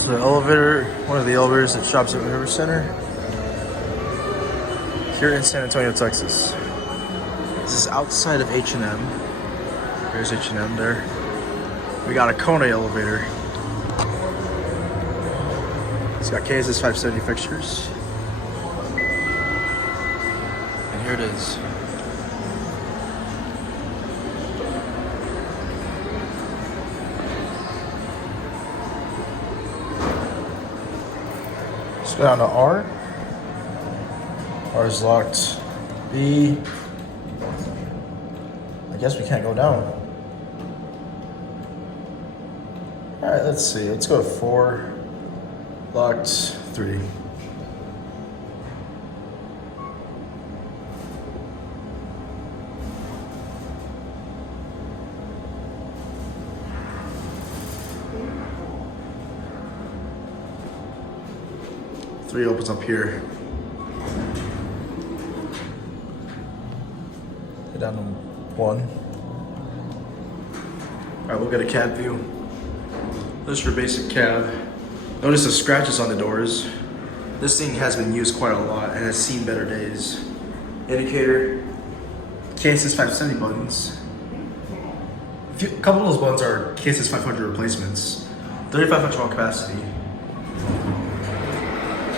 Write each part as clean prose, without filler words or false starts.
So the elevator, one of the elevators that shops at Rivercenter here in San Antonio, Texas. This is outside of H&M. There's H&M there. We got a KONE elevator. It's got KSS 570 fixtures. And here it is. Let's go down to R. R is locked. B. I guess we can't go down. All right, let's see. Let's go to 4. Locked. 3. Three opens up here. Go down to 1. All right, we'll get a cab view. This is your basic cab. Notice the scratches on the doors. This thing has been used quite a lot and has seen better days. Indicator, KSS 570 buttons. A couple of those buttons are KSS 500 replacements. 3,500 watt capacity.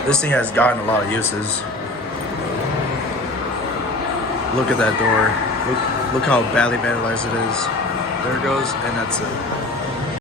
This thing has gotten a lot of uses. Look at that door. Look how badly vandalized it is. There it goes, and that's it.